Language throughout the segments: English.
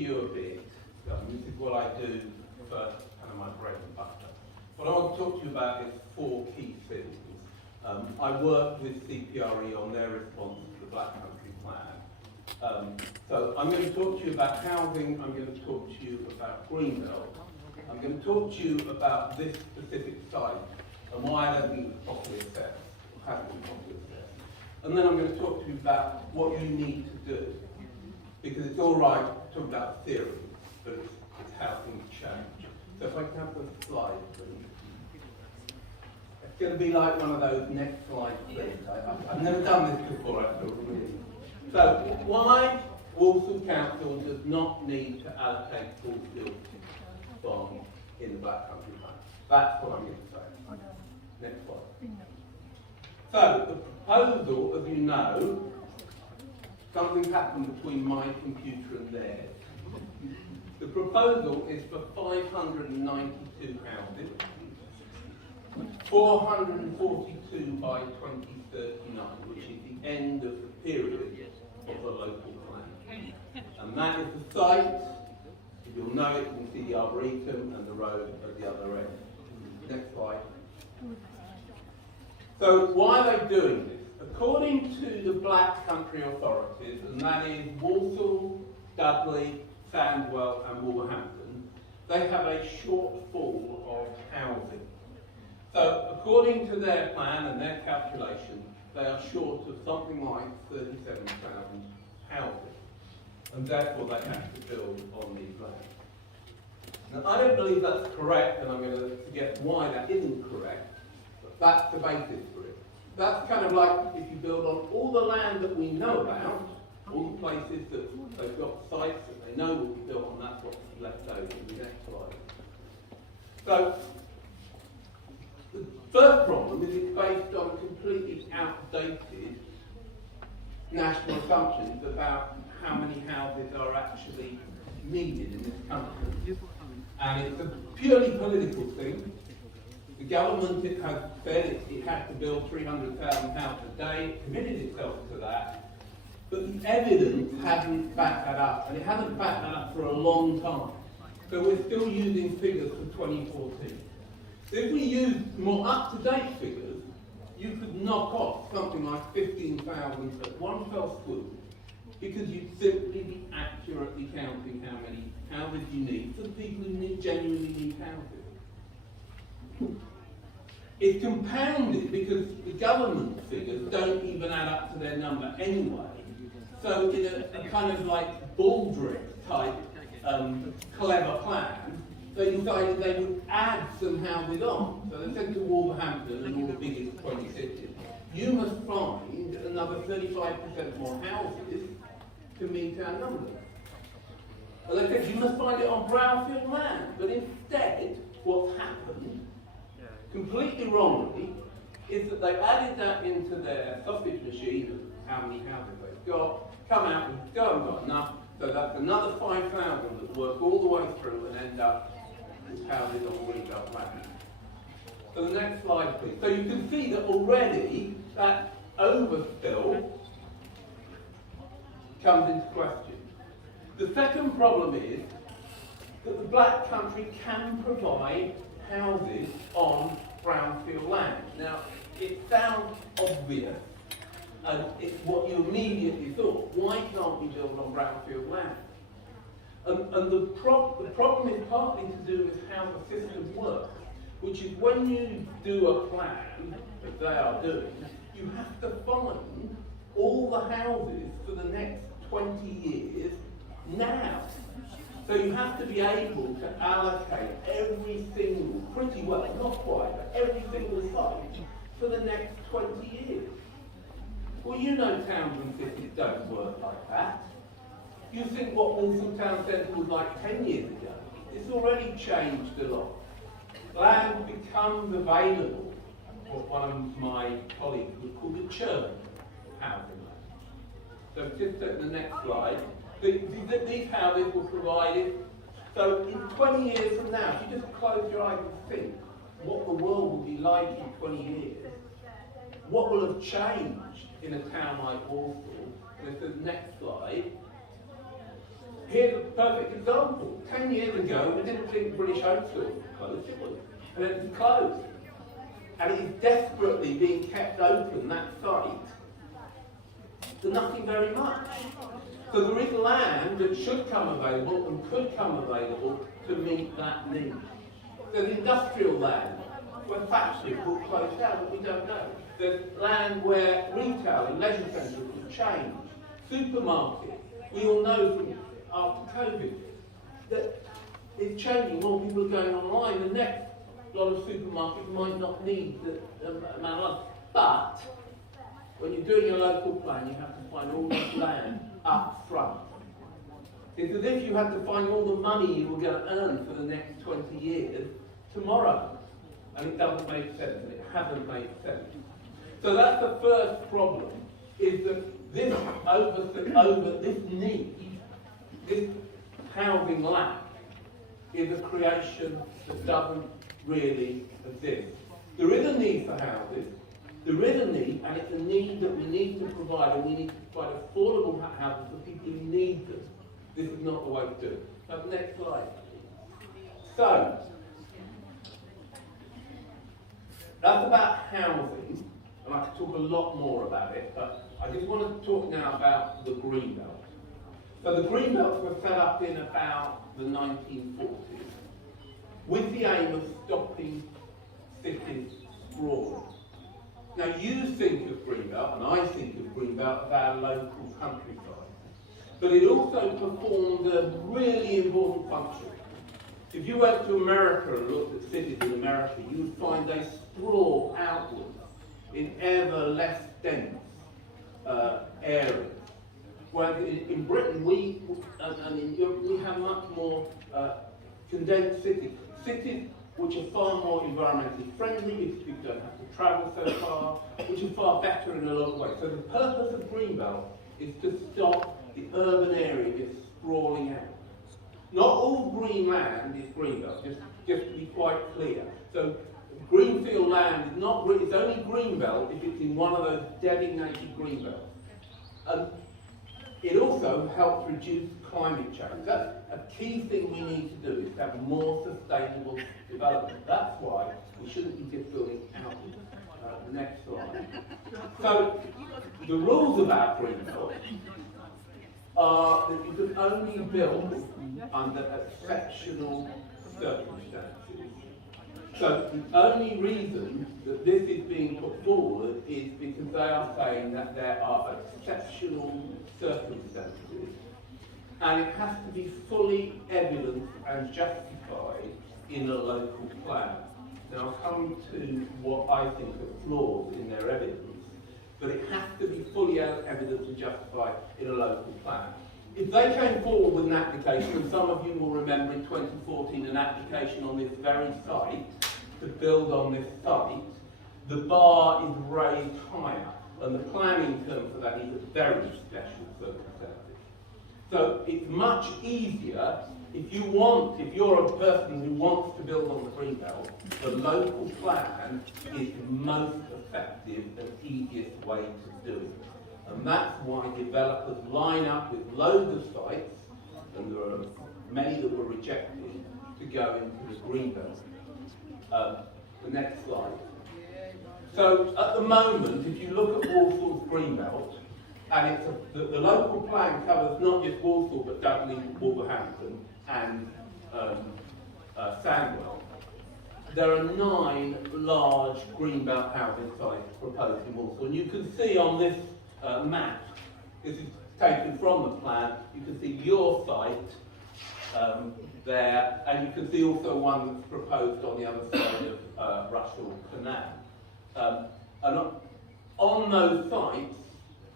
you a bit. This is what I do for kind of my bread and butter. What I want to talk to you about is 4 key things. I work with CPRE on their response to the Black Country Plan. So I'm going to talk to you about housing, I'm going to talk to you about Greenbelt, I'm going to talk to you about this specific site and why I don't think it's properly assessed, or hasn't been properly assessed. And then I'm going to talk to you about what you need to do. Because it's all right to talk about theory, but it's how things change. So if I can have the slide, please. It's going to be like one of those next slide things. I've never done this before, I feel really. So why Walsall Council does not need to allocate full field farm in the Black Country Plan. That's what I'm going to say. Next slide. So the proposal, as you know, something happened between my computer and theirs. The proposal is for 592 houses, 442 by 2039, which is the end of the period of the local plan. And that is the site. If you'll know it, you can see the Arboretum and the road at the other end. Next slide. So why are they doing this? According to the Black Country authorities, and that is Walsall, Dudley, Sandwell and Wolverhampton, they have a shortfall of housing. So according to their plan and their calculation, they are short of something like 37,000 houses. And therefore they have to build on these lands. Now I don't believe that's correct, and I'm going to suggest why that isn't correct, but that's the basis for it. That's kind of like if you build on all the land that we know about, all the places that they've got sites that they know will be built on, that's what's left over in the next slide. So, the first problem is it's based on completely outdated national assumptions about how many houses are actually needed in this country. And it's a purely political thing. The government has said it had to build 300,000 houses a day, committed itself to that, but the evidence hasn't backed that up, and it hasn't backed that up for a long time. So we're still using figures from 2014. So if we use more up-to-date figures, you could knock off something like 15,000 at one fell swoop, because you'd simply be accurately counting how many houses you need for the people who genuinely need houses. It's compounded because the government figures don't even add up to their number anyway. So in a kind of like Baldrick type clever plan, they decided they would add some houses on. So they said to Wolverhampton and all the biggest 20 cities, you must find another 35% more houses to meet our numbers. And they said you must find it on brownfield land. But instead, what's happened, completely wrongly, is that they added that into their sausage machine of how many houses they've got, come out and still haven't got enough, so that's another 5,000 that work all the way through and end up with houses on Greenbelt land. So the next slide, please. So you can see that already that overspill comes into question. The second problem is that the Black Country can provide houses on brownfield land. Now, it sounds obvious, and it's what you immediately thought. Why can't we build on brownfield land? And the problem is partly to do with how the system works, which is when you do a plan, as they are doing, you have to find all the houses for the next 20 years now. So you have to be able to allocate every single, pretty well, not quite, but every single site for the next 20 years. Well, you know towns and cities don't work like that. You think what Walsall Town Centre was like 10 years ago. It's already changed a lot. Land becomes available, what one of my colleagues would call the churn housing land. So just at the next slide. These houses were provided. So in 20 years from now, if you just close your eyes and think what the world will be like in 20 years, what will have changed in a town like Walsall, and if the next slide, here's a perfect example. 10 years ago, we didn't think British Home Schools were closed, did we? And it was closed. And it is desperately being kept open, that site, to nothing very much. So there is land that should come available and could come available to meet that need. There's industrial land where factories will close down, but we don't know. There's land where retail and leisure centres will change. Supermarkets, we all know from after COVID that it's changing. More people are going online. The next lot of supermarkets might not need the amount of land. But when you're doing a local plan, you have to find all that land up front. It's as if you had to find all the money you were going to earn for the next 20 years tomorrow. And it doesn't make sense, and it hasn't made sense. So that's the first problem, is that this this need, this housing lack, is a creation that doesn't really exist. There is a need for houses, there is a need, and it's a need that we need to provide, and we need to provide affordable houses for people who need them. This is not the way to do it. So next slide. So, that's about housing, and I could talk a lot more about it, but I just want to talk now about the Greenbelt. So the Greenbelts were set up in about the 1940s with the aim of stopping cities sprawling. Now you think of Greenbelt, and I think of Greenbelt as our local countryside, but it also performed a really important function. If you went to America and looked at cities in America, you would find they sprawl outwards in ever less dense areas. Whereas in Britain, and in Europe, we have much more condensed cities. Cities which are far more environmentally friendly, because people don't have to travel so far, which are far better in a lot of ways. So the purpose of Greenbelt is to stop the urban area just sprawling out. Not all green land is Greenbelt, just to be quite clear. So greenfield land is not, it's only Greenbelt if it's in one of those designated Greenbelts. It also helps reduce climate change. That's a key thing we need to do, is to have more sustainable development. That's why we shouldn't be just building out. The next slide. So the rules about Greenbelt are that you can only build under exceptional circumstances. So the only reason that this is being put forward is because they are saying that there are exceptional circumstances, and it has to be fully evidenced and justified in a local plan. Now I'll come to what I think are flaws in their evidence, but it has to be fully evidenced and justified in a local plan. If they came forward with an application, and some of you will remember in 2014 an application on this very site, to build on this site, the bar is raised higher, and the planning term for that is a very special circumstances. So it's much easier, if you're a person who wants to build on the Greenbelt, the local plan is the most effective and easiest way to do it. And that's why developers line up with loads of sites, and there are many that were rejected, to go into the Greenbelt. The next slide. So at the moment, if you look at Walsall's Greenbelt, and the local plan covers not just Walsall, but Dudley, Wolverhampton, and Sandwell. There are 9 large Greenbelt housing sites proposed in Walsall. And you can see on this map, this is taken from the plan, you can see your site there, and you can see also one that's proposed on the other side of Russell Canal. And on those sites,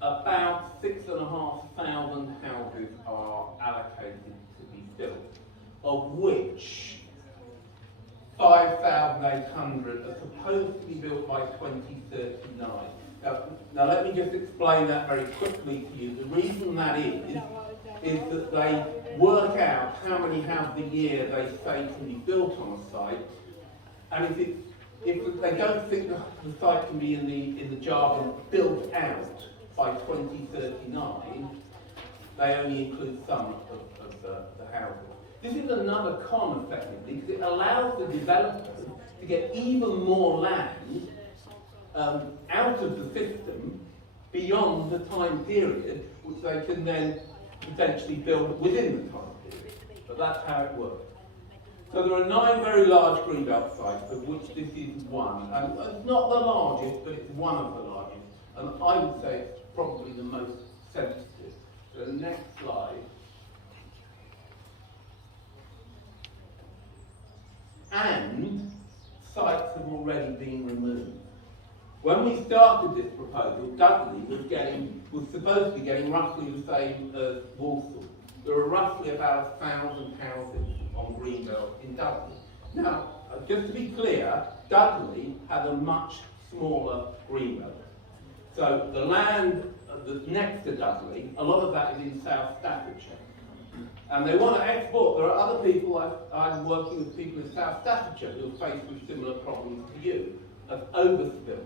about 6,500 houses are allocated to be built, of which 5,800 are supposed to be built by 2039. Now let me just explain that very quickly to you. The reason that is that they work out how many houses a year they say can be built on a site, and if they don't think the site can be in the jargon built out by 2039, they only include some of the houses. This is another con, effectively, because it allows the developers to get even more land out of the system beyond the time period, which they can then potentially build within the time period. But that's how it works. So there are 9 very large greenbelt sites, of which this is one. And it's not the largest, but it's one of the largest. And I would say it's probably the most sensitive. So the next slide. And sites have already been removed. When we started this proposal, Dudley was supposed to be getting roughly the same as Walsall. There are roughly about 1,000 houses on Greenbelt in Dudley. Now, just to be clear, Dudley had a much smaller Greenbelt. So the land that's next to Dudley, a lot of that is in South Staffordshire. And they want to export. There are other people, I'm working with people in South Staffordshire who are faced with similar problems to you, of overspill.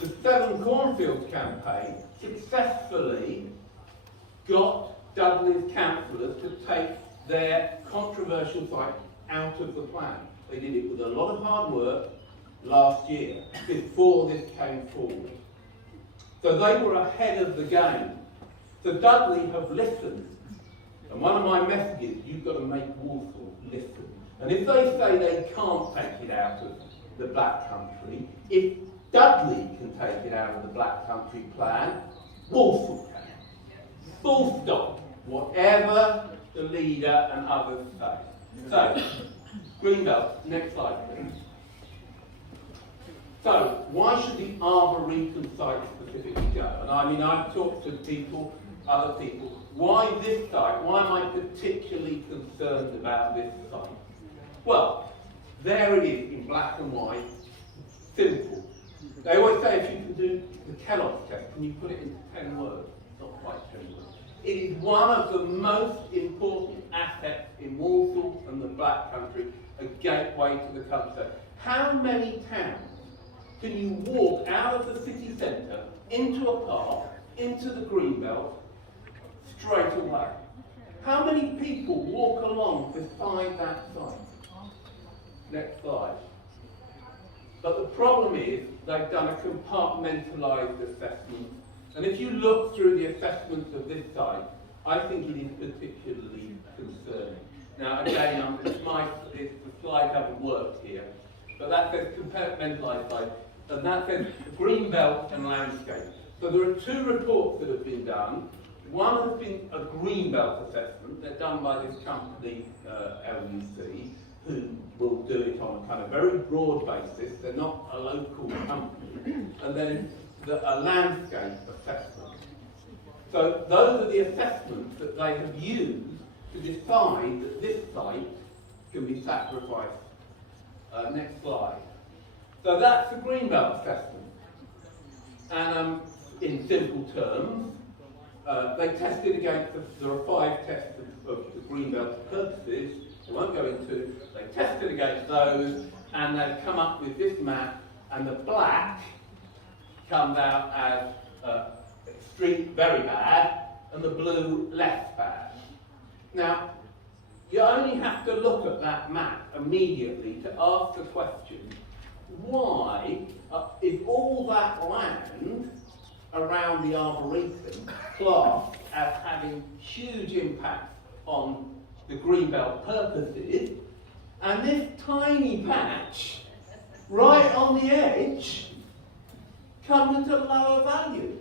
The Seven Cornfields campaign successfully got Dudley's councillors to take their controversial site out of the plan. They did it with a lot of hard work last year, before this came forward. So they were ahead of the game. So Dudley have listened. And one of my messages, you've got to make Walsall listen. And if they say they can't take it out of the Black Country, if Dudley can take it out of the Black Country plan, Walsall can. Full stop. Whatever the leader and others say. So, Greenbelt, next slide please. So, why should the Arboretum site specifically go? And I mean, I've talked to people, other people. Why this site? Why am I particularly concerned about this site? Well, there it is in black and white, simple. They always say if you can do the Kellogg's test, can you put it into 10 words? Not quite 10 words. It is one of the most important assets in Walsall and the Black Country, a gateway to the countryside. How many towns can you walk out of the city centre, into a park, into the Greenbelt, straight away? How many people walk along beside that site? Next slide. But the problem is, they've done a compartmentalised assessment. And if you look through the assessments of this site, I think it is particularly concerning. Now, again, the slide haven't worked here, but that says compartmentalised site, and that says greenbelt and landscape. So there are 2 reports that have been done. One has been a greenbelt assessment. They're done by this company, LUC, who will do it on a kind of very broad basis. They're not a local company. And then a landscape assessment. So those are the assessments that they have used to decide that this site can be sacrificed. Next slide. So that's the Greenbelt assessment. And in simple terms, they tested against, there are 5 tests of the Greenbelt purposes, I won't go into, they tested against those, and they've come up with this map, and the black comes out as extreme, very bad, and the blue, less bad. Now, you only have to look at that map immediately to ask the question, why is all that land around the Arboretum classed as having huge impact on the Greenbelt purposes, and this tiny patch right on the edge comes at a lower value?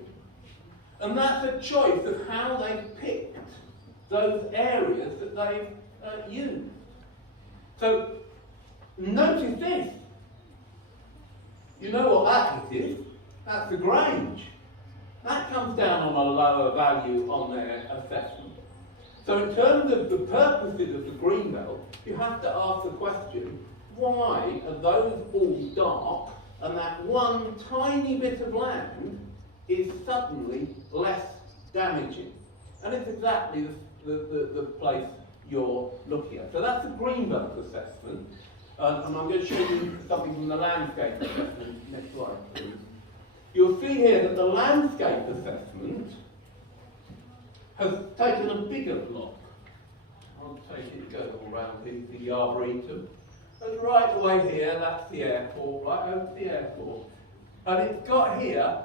And that's a choice of how they picked those areas that they've used. So notice this. You know what that is? That's the Grange. That comes down on a lower value on their assessment. So in terms of the purposes of the Greenbelt, you have to ask the question, why are those all dark and that one tiny bit of land is suddenly less damaging? And it's exactly the place you're looking at. So that's the Greenbelt assessment. And I'm going to show you something from the landscape assessment. Next slide, please. You'll see here that the landscape assessment has taken a bigger block. I'll take it, go all around the Arboretum. And right away here, that's the airport, right over to the airport. And it's got here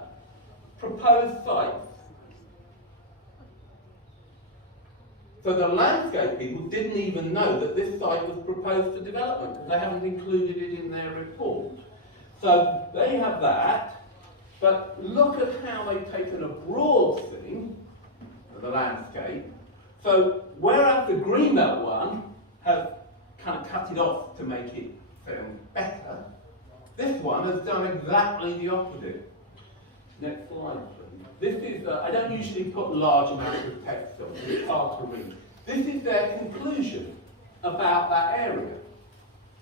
proposed sites. So the landscape people didn't even know that this site was proposed for development because they haven't included it in their report. So they have that, but look at how they've taken a broad thing, the landscape. So whereas the Greenbelt one has kind of cut it off to make it sound better, this one has done exactly the opposite. Next slide, please. This is, I don't usually put large amounts of text on it, it's hard to read. This is their conclusion about that area.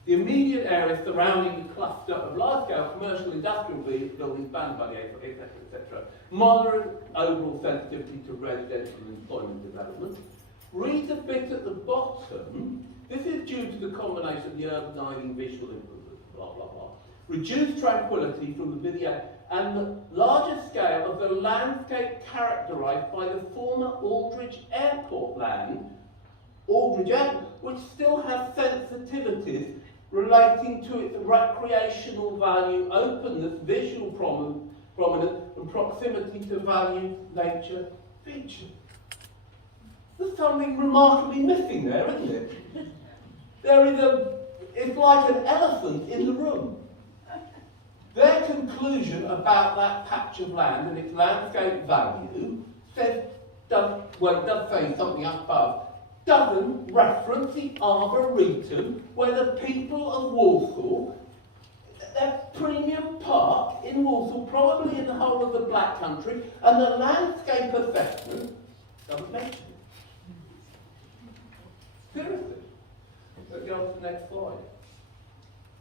The immediate area surrounding the cluster of large-scale commercial industrial buildings banned by the A, etc. Moderate overall sensitivity to residential and employment development. Read the bit at the bottom. This is due to the combination of the urbanising visual influences, blah, blah, blah. Reduced tranquility from the video and the larger scale of the landscape characterised by the former Aldridge Airport land, Aldridge Airport, which still has sensitivities relating to its recreational value, openness, visual prominence, and proximity to valued nature features. There's something remarkably missing there, isn't it? It's like an elephant in the room. Their conclusion about that patch of land and its landscape value it does say something up above, doesn't reference the Arboretum, where the people of Walsall, their premium park in Walsall, probably in the whole of the Black Country, and the landscape assessment doesn't mention it. Seriously. Let's go on to the next slide.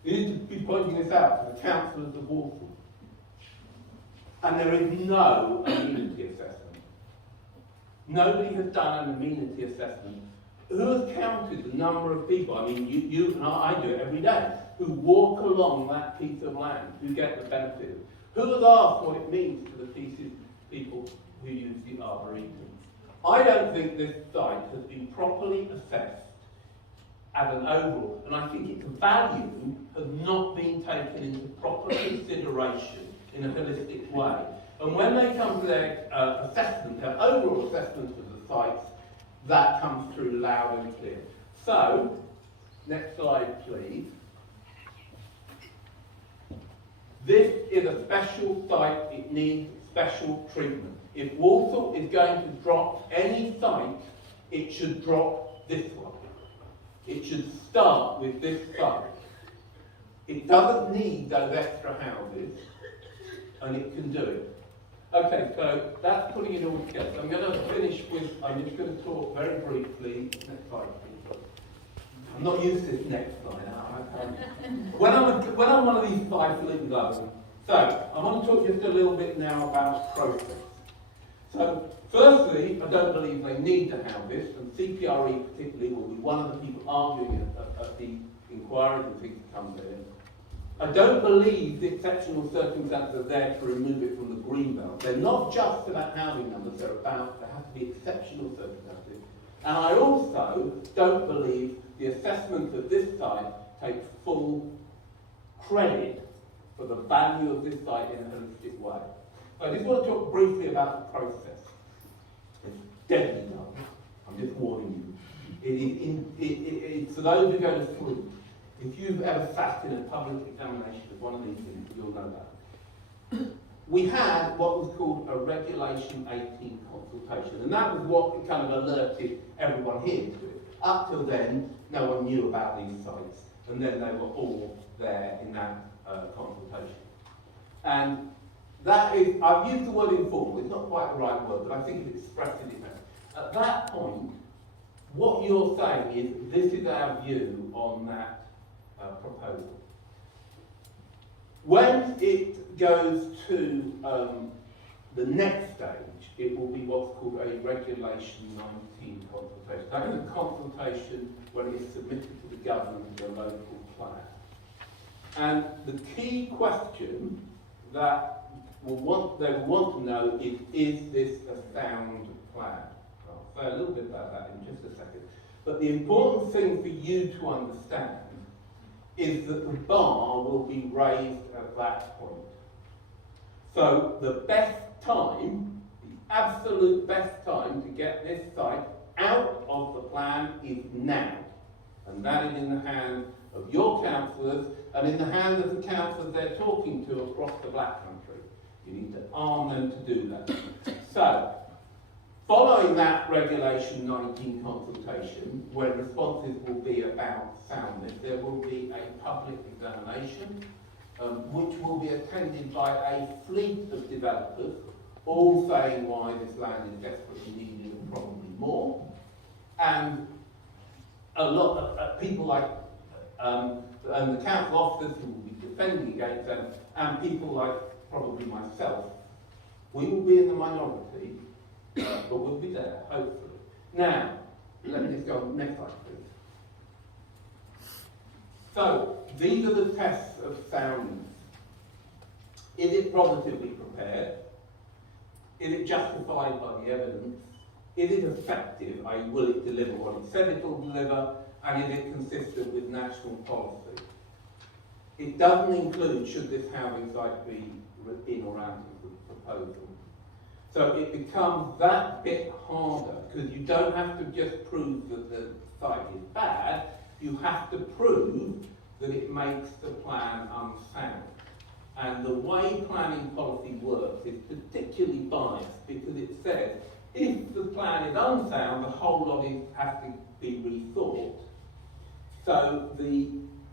You need to be pointing this out to the councillors of Walsall. And there is no amenity assessment. Nobody has done an amenity assessment. Who has counted the number of people, I mean you and I do it every day, who walk along that piece of land, who get the benefit? Who has asked what it means to the people who use the Arboretum? I don't think this site has been properly assessed as an overall, and I think its value has not been taken into proper consideration in a holistic way. And when they come to their assessment, their overall assessment of the sites, that comes through loud and clear. So, next slide please. This is a special site, it needs special treatment. If Walsall is going to drop any site, it should drop this one. It should start with this site. It doesn't need those extra houses, and it can do it. Okay, so that's putting it all together. So I'm going to finish with, I'm just going to talk very briefly. Next slide, please. I'm not used to this next slide. When I'm one of these five-legged lovers. So, I want to talk just a little bit now about process. So, firstly, I don't believe they need to have this, and CPRE particularly will be one of the people arguing at the inquiries and things that come there. I don't believe the exceptional circumstances are there to remove it from the Greenbelt. They're not just about housing numbers, there has to be exceptional circumstances. And I also don't believe the assessment of this site takes full credit for the value of this site in a holistic way. So I just want to talk briefly about the process. It's deadly dull. I'm just warning you. It's for those who go to sleep. If you've ever sat in a public examination of one of these things, you'll know that. We had what was called a Regulation 18 consultation, and that was what kind of alerted everyone here to it. Up till then, no one knew about these sites, and then they were all there in that consultation. And that is, I've used the word informal, it's not quite the right word, but I think it expresses it better. At that point, what you're saying is, this is our view on that proposal. When it goes to the next stage, it will be what's called a Regulation 19 consultation. That is a consultation when it is submitted to the government as a local plan. And the key question that they will want to know is this a sound plan? I'll say a little bit about that in just a second. But the important thing for you to understand is that the bar will be raised at that point. So the best time, the absolute best time to get this site out of the plan is now. And that is in the hands of your councillors and in the hands of the councillors they're talking to across the Black Country. You need to arm them to do that. So, following that Regulation 19 consultation, where responses will be about soundness, there will be a public examination, which will be attended by a fleet of developers, all saying why this land is desperately needed and probably more. And a lot of people like and the council officers who will be defending against them, and people like probably myself, we will be in the minority, but we'll be there, hopefully. Now, let me just go on the next slide, please. So, these are the tests of soundness. Is it positively prepared? Is it justified by the evidence? Is it effective, i.e. will it deliver what it said it will deliver? And is it consistent with national policy? It doesn't include should this housing site be in or out of the proposal. So it becomes that bit harder, because you don't have to just prove that the site is bad, you have to prove that it makes the plan unsound. And the way planning policy works is particularly biased, because it says if the plan is unsound, the whole lot has to be rethought. So the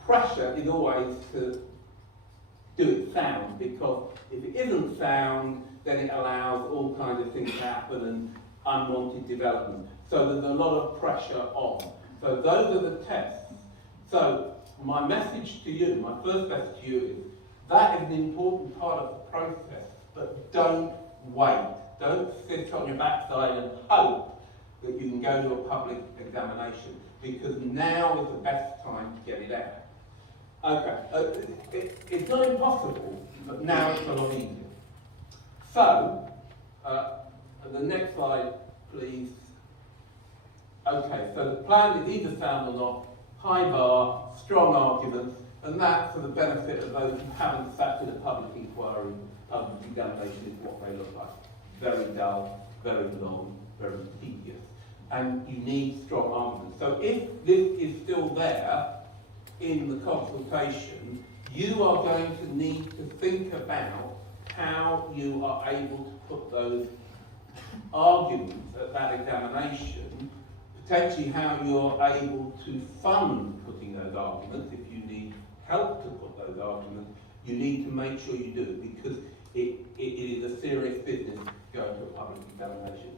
pressure is always to do it sound, because if it isn't sound, then it allows all kinds of things to happen and unwanted development. So there's a lot of pressure on. So those are the tests. So my message to you, my first message to you is, that is an important part of the process, but don't wait. Don't sit on your backside and hope that you can go to a public examination, because now is the best time to get it out. Okay, it's not impossible, but now it's a lot easier. So, the next slide, please. Okay, so the plan is either sound or not, high bar, strong arguments, and that, for the benefit of those who haven't sat in a public inquiry, public examination is what they look like. Very dull, very long, very tedious. And you need strong arguments. So if this is still there in the consultation, you are going to need to think about how you are able to put those arguments at that examination, potentially how you're able to fund putting those arguments. If you need help to put those arguments, you need to make sure you do it, because it is a serious business going to a public examination.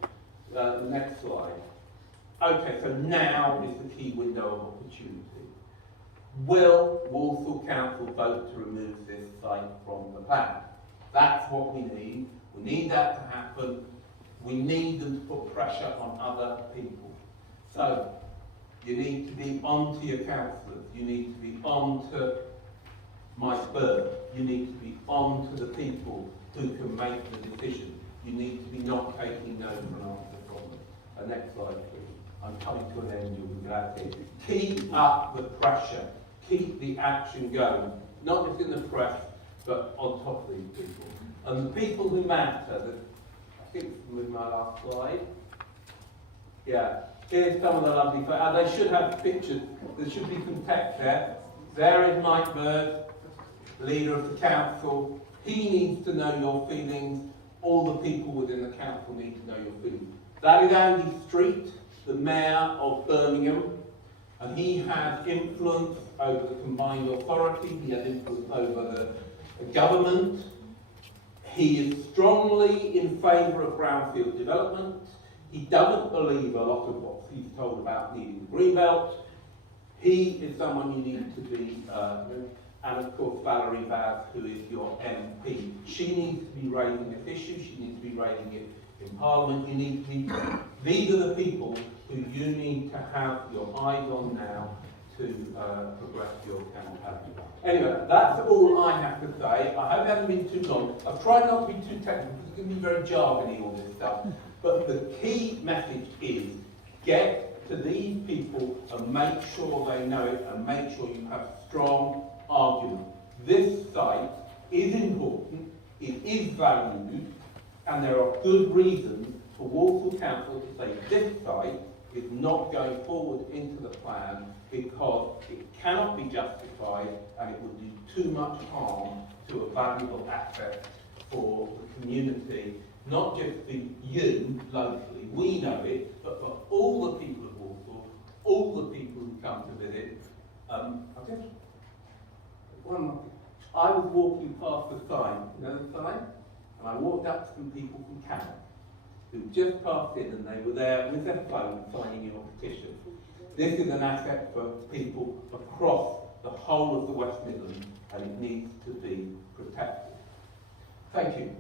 The next slide. Okay, so now is the key window of opportunity. Will Walsall Council vote to remove this site from the plan? That's what we need. We need that to happen. We need them to put pressure on other people. So, you need to be on to your councillors. You need to be on to Mike Bird. You need to be on to the people who can make the decision. You need to be not taking no for an answer from them. Next slide, please. I'm coming to an end, you'll be glad to. Keep up the pressure. Keep the action going. Not just in the press, but on top of these people. And the people who matter, I think with my last slide. Yeah, here's some of the lovely photos. They should have pictures. There should be some text there. There is Mike Bird, leader of the council. He needs to know your feelings. All the people within the council need to know your feelings. That is Andy Street, the mayor of Birmingham, and he has influence over the combined authority. He has influence over the government. He is strongly in favour of brownfield development. He doesn't believe a lot of what he's told about needing the greenbelt. He is someone you need to be, and of course Valerie Vaz, who is your MP. She needs to be raising this issue. She needs to be raising it in Parliament. You need to be, these are the people who you need to have your eyes on now to progress your campaign. Anyway, that's all I have to say. I hope it hasn't been too long. I've tried not to be too technical because it's going to be very jargony, all this stuff. But the key message is get to these people and make sure they know it and make sure you have strong argument. This site is important, it is valued, and there are good reasons for Walsall Council to say this site is not going forward into the plan because it cannot be justified and it would do too much harm to a valuable asset for the community, not just for you locally, we know it, but for all the people of Walsall, all the people who come to visit. I was walking past the sign, you know the sign? And I walked up to some people from Canada who just passed in and they were there with their phone signing your petition. This is an asset for people across the whole of the West Midlands and it needs to be protected. Thank you.